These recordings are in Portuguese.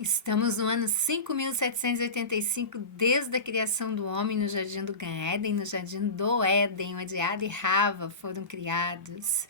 Estamos no ano 5.785 desde a criação do homem no jardim do Gan Éden, no jardim do Éden, onde Adão e Rava foram criados.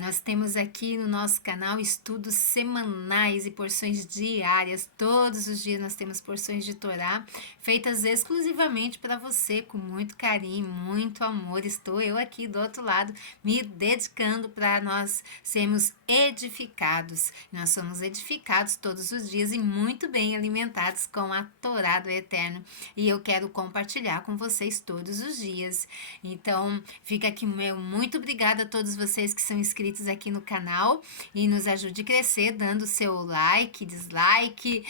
Nós temos aqui no nosso canal estudos semanais e porções diárias. Todos os dias nós temos porções de Torá feitas exclusivamente para você, com muito carinho, muito amor. Estou eu aqui do outro lado me dedicando para nós sermos edificados. Nós somos edificados todos os dias e muito bem alimentados com a Torá do Eterno. E eu quero compartilhar com vocês todos os dias. Então, fica aqui meu muito obrigada a todos vocês que são inscritos aqui no canal e nos ajude a crescer, dando seu like, dislike,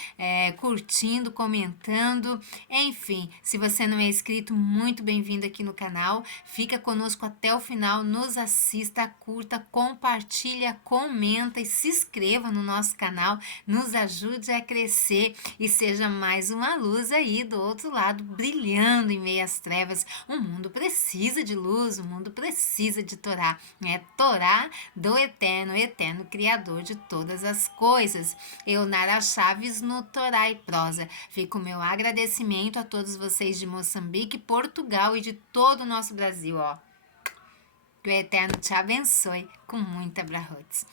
curtindo, comentando, enfim, se você não é inscrito, muito bem-vindo aqui no canal, fica conosco até o final, nos assista, curta, compartilha, comenta e se inscreva no nosso canal, nos ajude a crescer e seja mais uma luz aí do outro lado, brilhando em meio às trevas. O mundo precisa de luz, o mundo precisa de Torá, é Torá do Eterno, Eterno Criador de todas as coisas. Eu, Nara Chaves, no Torá e Prosa. Fica o meu agradecimento a todos vocês de Moçambique, Portugal e de todo o nosso Brasil, ó. Que o Eterno te abençoe com muita brahutz.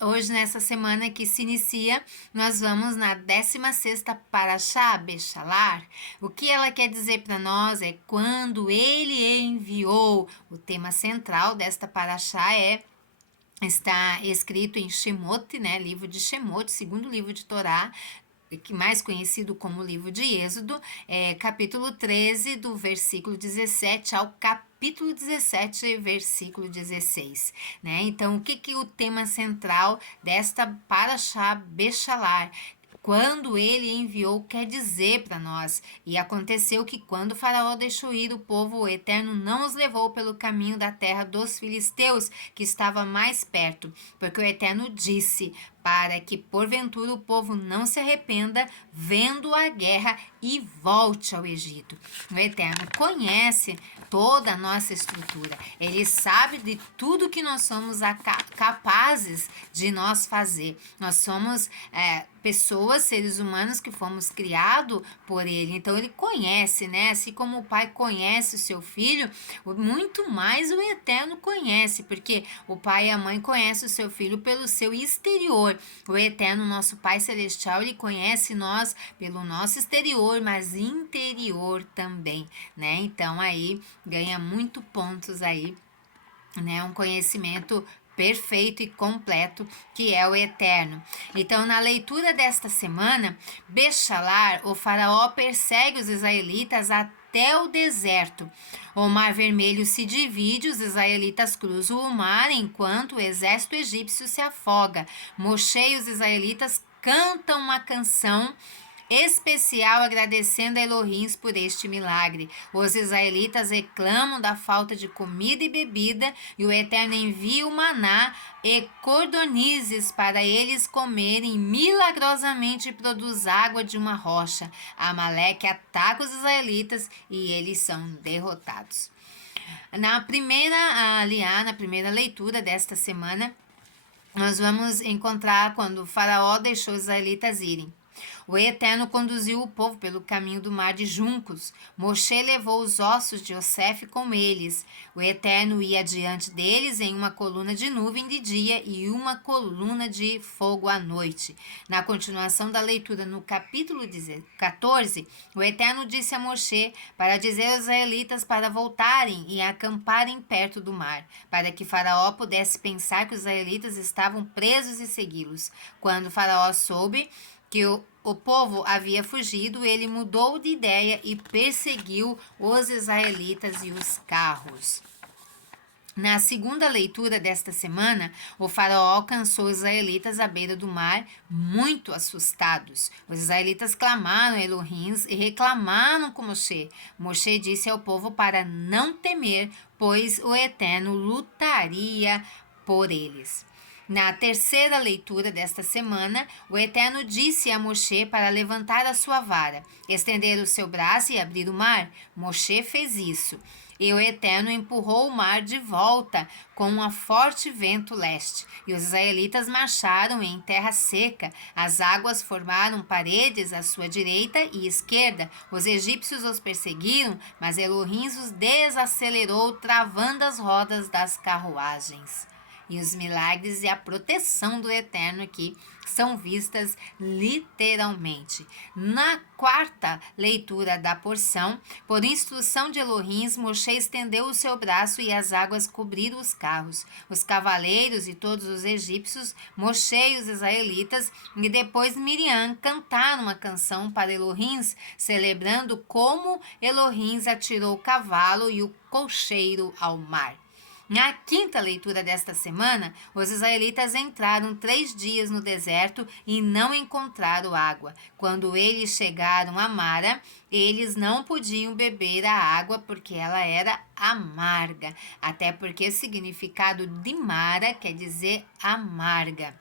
Hoje, nessa semana que se inicia, nós vamos na 16ª Parashá Bechalar. O que ela quer dizer para nós é quando ele enviou. O tema central desta Parashá está escrito em Shemot, né, livro de Shemot, segundo livro de Torá, mais conhecido como livro de Êxodo, capítulo 13, do versículo 17 ao capítulo 17, versículo 16, né? Então, o que o tema central desta Parashá Bechalar, quando ele enviou, quer dizer para nós? E aconteceu que quando o faraó deixou ir o povo, o Eterno não os levou pelo caminho da terra dos filisteus, que estava mais perto, porque o Eterno disse para que porventura o povo não se arrependa vendo a guerra e volte ao Egito. O Eterno conhece toda a nossa estrutura, ele sabe de tudo que nós somos capazes de nós fazer. Nós somos pessoas, seres humanos que fomos criados por ele, então ele conhece, né? Assim como o pai conhece o seu filho, muito mais o Eterno conhece, porque o pai e a mãe conhecem o seu filho pelo seu exterior. O Eterno, nosso Pai Celestial, ele conhece nós pelo nosso exterior, mas interior também, né? Então aí ganha muito pontos aí, né? Um conhecimento perfeito e completo, que é o Eterno. Então, na leitura desta semana, Bechalar, o faraó persegue os israelitas até o deserto. O Mar Vermelho se divide, os israelitas cruzam o mar enquanto o exército egípcio se afoga. Moshe e os israelitas cantam uma canção especial agradecendo a Elohim por este milagre. Os israelitas reclamam da falta de comida e bebida e o Eterno envia o maná e cordonizes para eles comerem. Milagrosamente produz água de uma rocha. Amaleque ataca os israelitas e eles são derrotados. Na primeira leitura desta semana, nós vamos encontrar quando o faraó deixou os israelitas irem. O Eterno conduziu o povo pelo caminho do mar de juncos. Moshe levou os ossos de Yosef com eles. O Eterno ia diante deles em uma coluna de nuvem de dia e uma coluna de fogo à noite. Na continuação da leitura, no capítulo 14, o Eterno disse a Moshe para dizer aos israelitas para voltarem e acamparem perto do mar, para que Faraó pudesse pensar que os israelitas estavam presos e segui-los. Quando Faraó soube que o povo havia fugido, ele mudou de ideia e perseguiu os israelitas e os carros. Na segunda leitura desta semana, o faraó alcançou os israelitas à beira do mar, muito assustados. Os israelitas clamaram a Elohim e reclamaram com Moshe. Moshe disse ao povo para não temer, pois o Eterno lutaria por eles. Na terceira leitura desta semana, o Eterno disse a Moshe para levantar a sua vara, estender o seu braço e abrir o mar. Moshe fez isso. E o Eterno empurrou o mar de volta com um forte vento leste. E os israelitas marcharam em terra seca. As águas formaram paredes à sua direita e esquerda. Os egípcios os perseguiram, mas Elohim os desacelerou, travando as rodas das carruagens. E os milagres e a proteção do Eterno aqui são vistas literalmente. Na quarta leitura da porção, por instrução de Elohim, Moshe estendeu o seu braço e as águas cobriram os carros, os cavaleiros e todos os egípcios, Moshe e os israelitas, e depois Miriam cantaram uma canção para Elohim, celebrando como Elohim atirou o cavalo e o cocheiro ao mar. Na quinta leitura desta semana, os israelitas entraram 3 dias no deserto e não encontraram água. Quando eles chegaram a Mara, eles não podiam beber a água porque ela era amarga. Até porque o significado de Mara quer dizer amarga.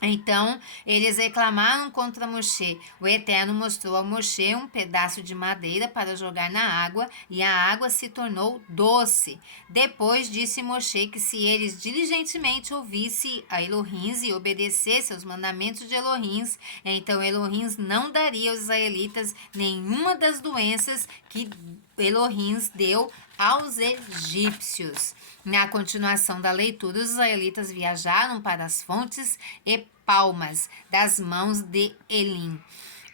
Então, eles reclamaram contra Moshe. O Eterno mostrou a Moshe um pedaço de madeira para jogar na água, e a água se tornou doce. Depois disse Moshe que se eles diligentemente ouvissem a Elohim e obedecessem aos mandamentos de Elohim, então Elohim não daria aos israelitas nenhuma das doenças que Elohim deu aos egípcios. Na continuação da leitura, os israelitas viajaram para as fontes e palmas das mãos de Elim.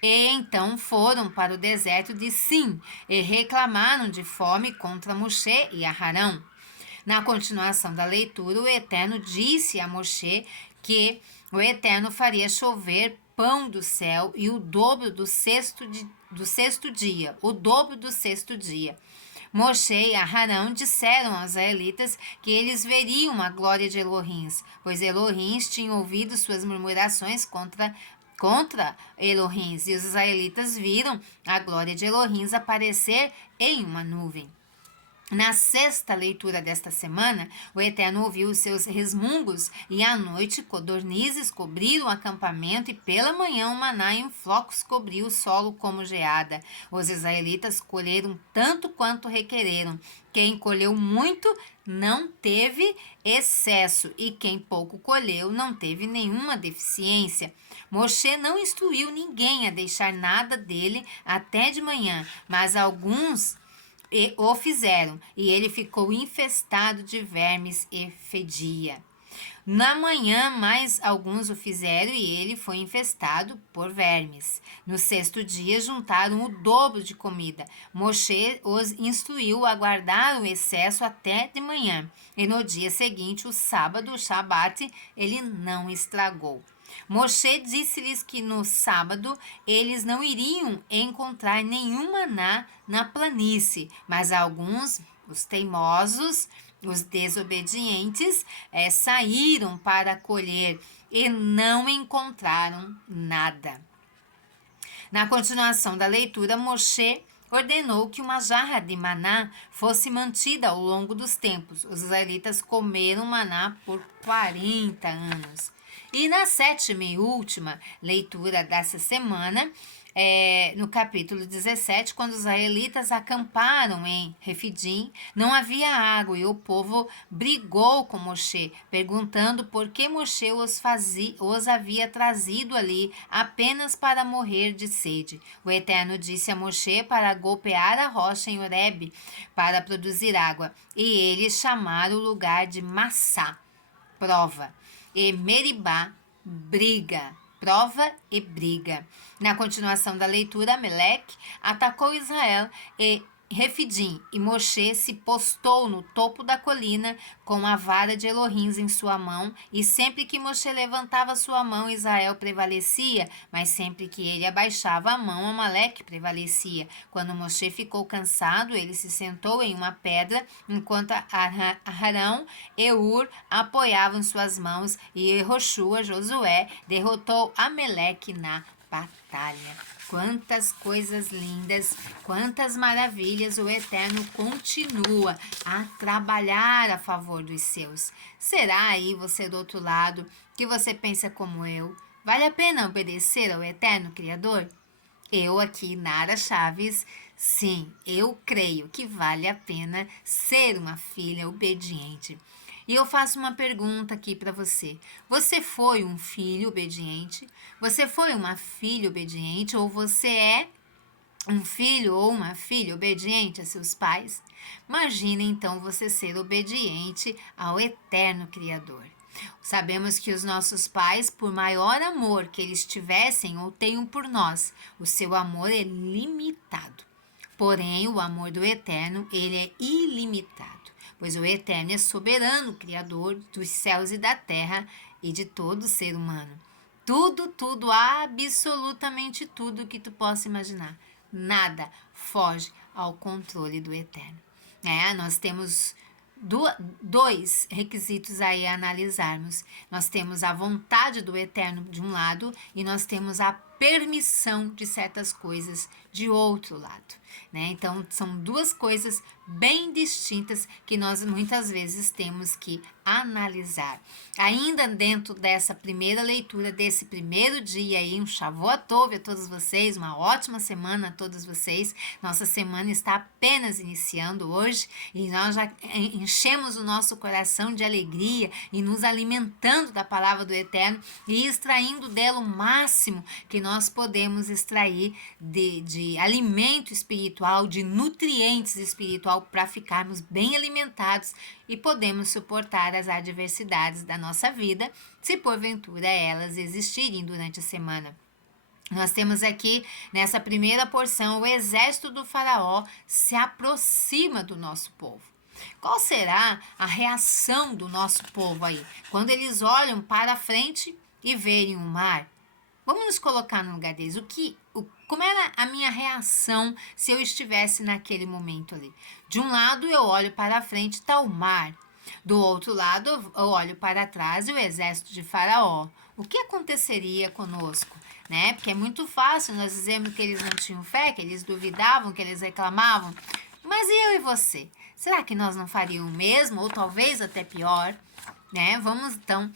E então foram para o deserto de Sim e reclamaram de fome contra Moshe e Aarão. Na continuação da leitura, o Eterno disse a Moshe que o Eterno faria chover pão do céu e o dobro do sexto dia, o dobro do sexto dia. Moshe e Aarão disseram aos israelitas que eles veriam a glória de Elohim, pois Elohim tinha ouvido suas murmurações contra Elohim, e os israelitas viram a glória de Elohim aparecer em uma nuvem. Na sexta leitura desta semana, o Eterno ouviu os seus resmungos, e à noite codornizes cobriram o acampamento, e pela manhã o maná em flocos cobriu o solo como geada. Os israelitas colheram tanto quanto requereram. Quem colheu muito não teve excesso, e quem pouco colheu não teve nenhuma deficiência. Moshe não instruiu ninguém a deixar nada dele até de manhã, mas alguns o fizeram, e ele ficou infestado de vermes e fedia. Na manhã, mais alguns o fizeram, e ele foi infestado por vermes. No sexto dia, juntaram o dobro de comida. Moshe os instruiu a guardar o excesso até de manhã. E no dia seguinte, o sábado, o Shabat, ele não estragou. Moshe disse-lhes que no sábado eles não iriam encontrar nenhum maná na planície, mas alguns, os teimosos, os desobedientes, saíram para colher e não encontraram nada. Na continuação da leitura, Moshe ordenou que uma jarra de maná fosse mantida ao longo dos tempos. Os israelitas comeram maná por 40 anos. E na sétima e última leitura dessa semana, no capítulo 17, quando os israelitas acamparam em Refidim, não havia água, e o povo brigou com Moshe, perguntando por que Moshe os havia trazido ali apenas para morrer de sede. O Eterno disse a Moshe para golpear a rocha em Horebe para produzir água, e eles chamaram o lugar de Massá, prova, e Meribá, briga, prova e briga. Na continuação da leitura, Ameleque atacou Israel e Refidim, e Moshe se postou no topo da colina com a vara de Elohim em sua mão, e sempre que Moshe levantava sua mão, Israel prevalecia, mas sempre que ele abaixava a mão, Amaleque prevalecia. Quando Moshe ficou cansado, ele se sentou em uma pedra, enquanto Arão e Ur apoiavam suas mãos, e Yehoshua, Josué, derrotou Ameleque na batalha. Quantas coisas lindas, quantas maravilhas o Eterno continua a trabalhar a favor dos seus. Será aí você do outro lado que você pensa como eu? Vale a pena obedecer ao Eterno Criador? Eu aqui, Nara Chaves, sim, eu creio que vale a pena ser uma filha obediente. E eu faço uma pergunta aqui para você. Você foi um filho obediente? Você foi uma filha obediente? Ou você é um filho ou uma filha obediente a seus pais? Imagine então você ser obediente ao eterno Criador. Sabemos que os nossos pais, por maior amor que eles tivessem ou tenham por nós, o seu amor é limitado. Porém, o amor do Eterno, ele é ilimitado, pois o Eterno é soberano, Criador dos céus e da terra e de todo ser humano. Tudo, tudo, absolutamente tudo que tu possa imaginar. Nada foge ao controle do Eterno. Nós temos dois requisitos aí a analisarmos. Nós temos a vontade do Eterno de um lado e nós temos a permissão de certas coisas de outro lado. Então, são duas coisas bem distintas que nós muitas vezes temos que analisar. Ainda dentro dessa primeira leitura, desse primeiro dia aí, um Shavuot Tov a todos vocês, uma ótima semana a todos vocês. Nossa semana está apenas iniciando hoje e nós já enchemos o nosso coração de alegria e nos alimentando da palavra do Eterno e extraindo dela o máximo que nós podemos extrair de alimento espiritual, de nutrientes espiritual para ficarmos bem alimentados e podemos suportar as adversidades da nossa vida, se porventura elas existirem durante a semana. Nós temos aqui, nessa primeira porção, o exército do faraó se aproxima do nosso povo. Qual será a reação do nosso povo aí, quando eles olham para frente e verem o mar? Vamos nos colocar no lugar deles. Como era a minha reação se eu estivesse naquele momento ali? De um lado eu olho para frente, está o mar. Do outro lado eu olho para trás e o exército de Faraó. O que aconteceria conosco? Porque é muito fácil nós dizermos que eles não tinham fé, que eles duvidavam, que eles reclamavam. Mas e eu e você? Será que nós não faríamos o mesmo? Ou talvez até pior? Vamos então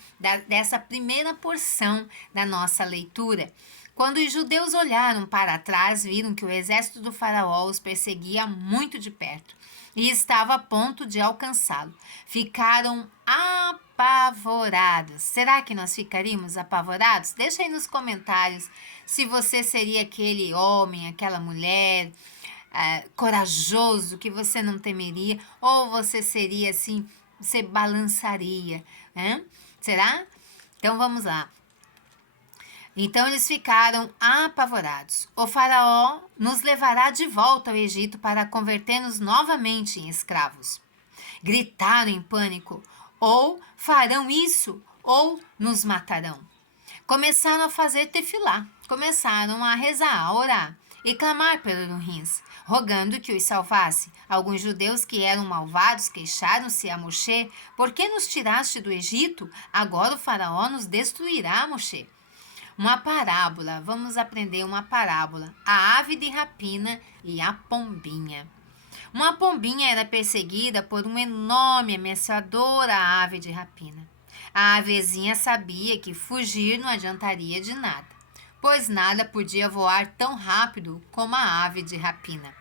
dessa primeira porção da nossa leitura. Quando os judeus olharam para trás, viram que o exército do faraó os perseguia muito de perto e estava a ponto de alcançá-lo. Ficaram apavorados. Será que nós ficaríamos apavorados? Deixa aí nos comentários se você seria aquele homem, aquela mulher corajoso que você não temeria, ou você seria assim, você balançaria, Será? Então vamos lá. Então eles ficaram apavorados. O faraó nos levará de volta ao Egito para converter-nos novamente em escravos. Gritaram em pânico. Ou farão isso, ou nos matarão. Começaram a fazer tefilá. Começaram a rezar, a orar e clamar pelo Elohim, rogando que os salvasse. Alguns judeus que eram malvados queixaram-se a Moshe: por que nos tiraste do Egito? Agora o faraó nos destruirá, Moshe. Uma parábola, vamos aprender uma parábola. A ave de rapina e a pombinha. Uma pombinha era perseguida por uma enorme ameaçadora ave de rapina. A avezinha sabia que fugir não adiantaria de nada, pois nada podia voar tão rápido como a ave de rapina.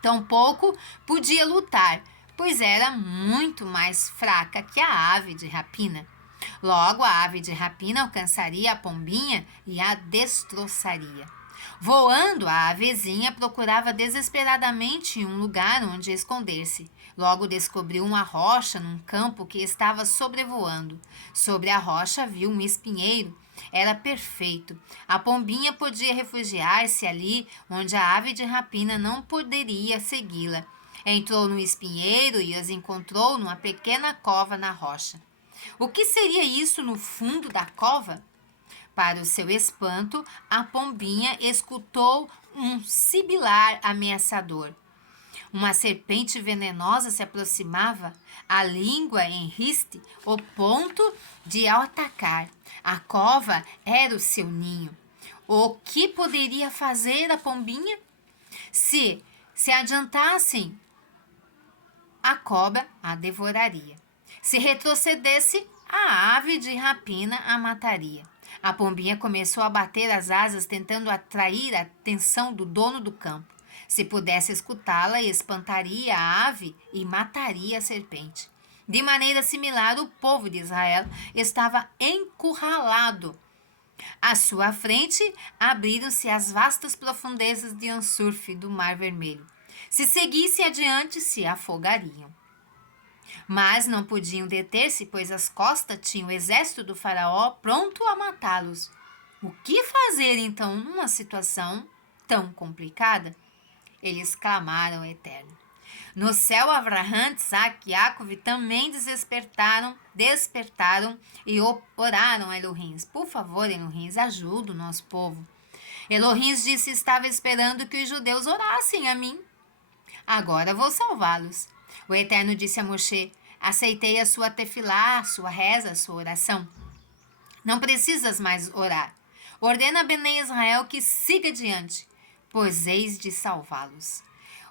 Tampouco podia lutar, pois era muito mais fraca que a ave de rapina. Logo, a ave de rapina alcançaria a pombinha e a destroçaria. Voando, a avezinha procurava desesperadamente um lugar onde esconder-se. Logo descobriu uma rocha num campo que estava sobrevoando. Sobre a rocha viu um espinheiro. Era perfeito. A pombinha podia refugiar-se ali onde a ave de rapina não poderia segui-la. Entrou no espinheiro e as encontrou numa pequena cova na rocha. O que seria isso no fundo da cova? Para o seu espanto, a pombinha escutou um sibilar ameaçador. Uma serpente venenosa se aproximava, a língua em riste, o ponto de a atacar. A cova era o seu ninho. O que poderia fazer a pombinha? Se adiantassem, a cobra a devoraria. Se retrocedesse, a ave de rapina a mataria. A pombinha começou a bater as asas, tentando atrair a atenção do dono do campo. Se pudesse escutá-la, espantaria a ave e mataria a serpente. De maneira similar, o povo de Israel estava encurralado. À sua frente, abriram-se as vastas profundezas de Ansurf do Mar Vermelho. Se seguissem adiante, se afogariam. Mas não podiam deter-se, pois as costas tinham o exército do faraó pronto a matá-los. O que fazer, então, numa situação tão complicada? Eles clamaram ao Eterno. No céu, Avraham, Isaac e Jacob também despertaram e oraram a Elohim. Por favor, Elohim, ajuda o nosso povo. Elohim disse: estava esperando que os judeus orassem a mim. Agora vou salvá-los. O Eterno disse a Moshe: aceitei a sua tefilá, a sua reza, a sua oração. Não precisas mais orar. Ordena a Bnei Israel que siga adiante, pois eis de salvá-los.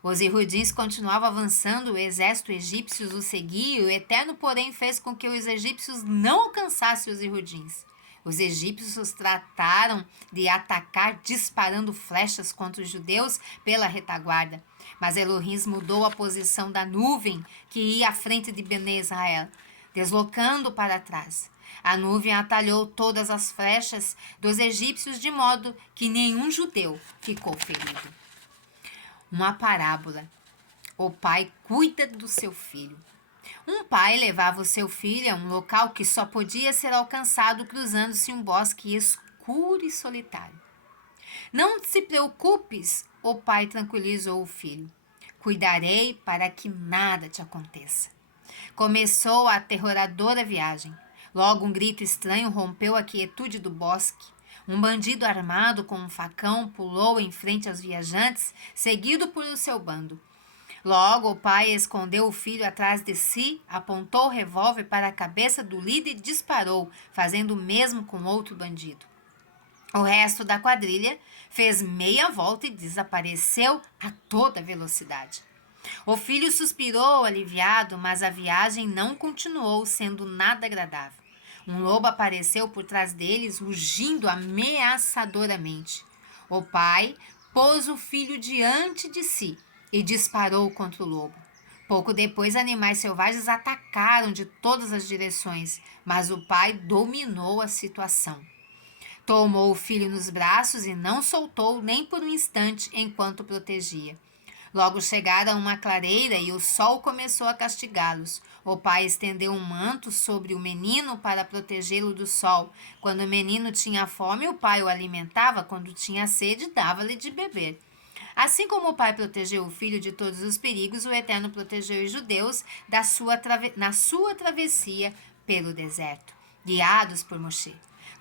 Os Irudins continuavam avançando, o exército egípcio os seguia, o Eterno, porém, fez com que os egípcios não alcançassem os Irudins. Os egípcios trataram de atacar disparando flechas contra os judeus pela retaguarda. Mas Elohim mudou a posição da nuvem que ia à frente de Bnei Israel, deslocando para trás. A nuvem atalhou todas as flechas dos egípcios de modo que nenhum judeu ficou ferido. Uma parábola. O pai cuida do seu filho. Um pai levava o seu filho a um local que só podia ser alcançado cruzando-se um bosque escuro e solitário. Não se preocupes, o pai tranquilizou o filho. Cuidarei para que nada te aconteça. Começou a aterroradora viagem. Logo um grito estranho rompeu a quietude do bosque. Um bandido armado com um facão pulou em frente aos viajantes, seguido por o seu bando. Logo o pai escondeu o filho atrás de si, apontou o revólver para a cabeça do líder e disparou, fazendo o mesmo com outro bandido. O resto da quadrilha fez meia volta e desapareceu a toda velocidade. O filho suspirou aliviado, mas a viagem não continuou sendo nada agradável. Um lobo apareceu por trás deles, rugindo ameaçadoramente. O pai pôs o filho diante de si e disparou contra o lobo. Pouco depois, animais selvagens atacaram de todas as direções, mas o pai dominou a situação. Tomou o filho nos braços e não soltou nem por um instante enquanto o protegia. Logo chegaram a uma clareira e o sol começou a castigá-los. O pai estendeu um manto sobre o menino para protegê-lo do sol. Quando o menino tinha fome, o pai o alimentava. Quando tinha sede, dava-lhe de beber. Assim como o pai protegeu o filho de todos os perigos, o Eterno protegeu os judeus na sua travessia pelo deserto, guiados por Moshe.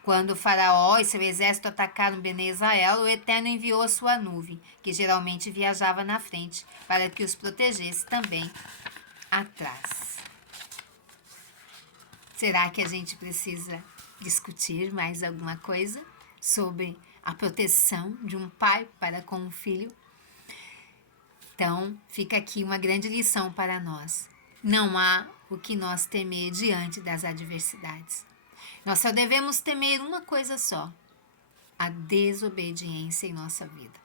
Quando o faraó e seu exército atacaram Bnei Israel, o Eterno enviou a sua nuvem, que geralmente viajava na frente, para que os protegesse também atrás. Será que a gente precisa discutir mais alguma coisa sobre a proteção de um pai para com um filho? Então, fica aqui uma grande lição para nós. Não há o que nós temer diante das adversidades. Nós só devemos temer uma coisa só: a desobediência em nossa vida.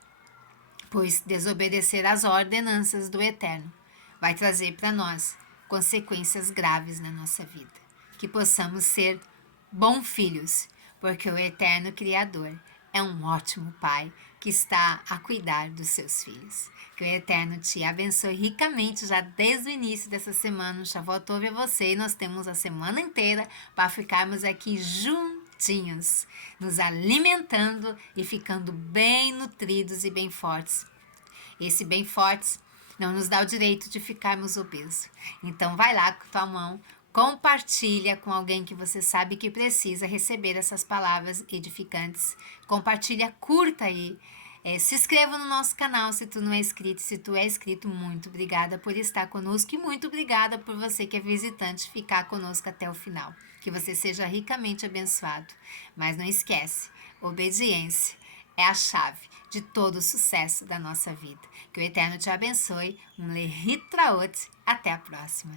Pois desobedecer às ordenanças do Eterno vai trazer para nós consequências graves na nossa vida. Que possamos ser bons filhos, porque o Eterno Criador é um ótimo Pai que está a cuidar dos seus filhos. Que o Eterno te abençoe ricamente já desde o início dessa semana. Um Shavuot Tov a você, e nós temos a semana inteira para ficarmos aqui juntinhos, nos alimentando e ficando bem nutridos e bem fortes. Esse bem fortes não nos dá o direito de ficarmos obesos. Então vai lá com tua mão, compartilha com alguém que você sabe que precisa receber essas palavras edificantes. Compartilha, curta aí. Se inscreva no nosso canal se tu não é inscrito. Se tu é inscrito, muito obrigada por estar conosco e muito obrigada por você que é visitante ficar conosco até o final. Que você seja ricamente abençoado. Mas não esquece, obediência é a chave de todo o sucesso da nossa vida. Que o Eterno te abençoe. Um Lehitraot. Até a próxima.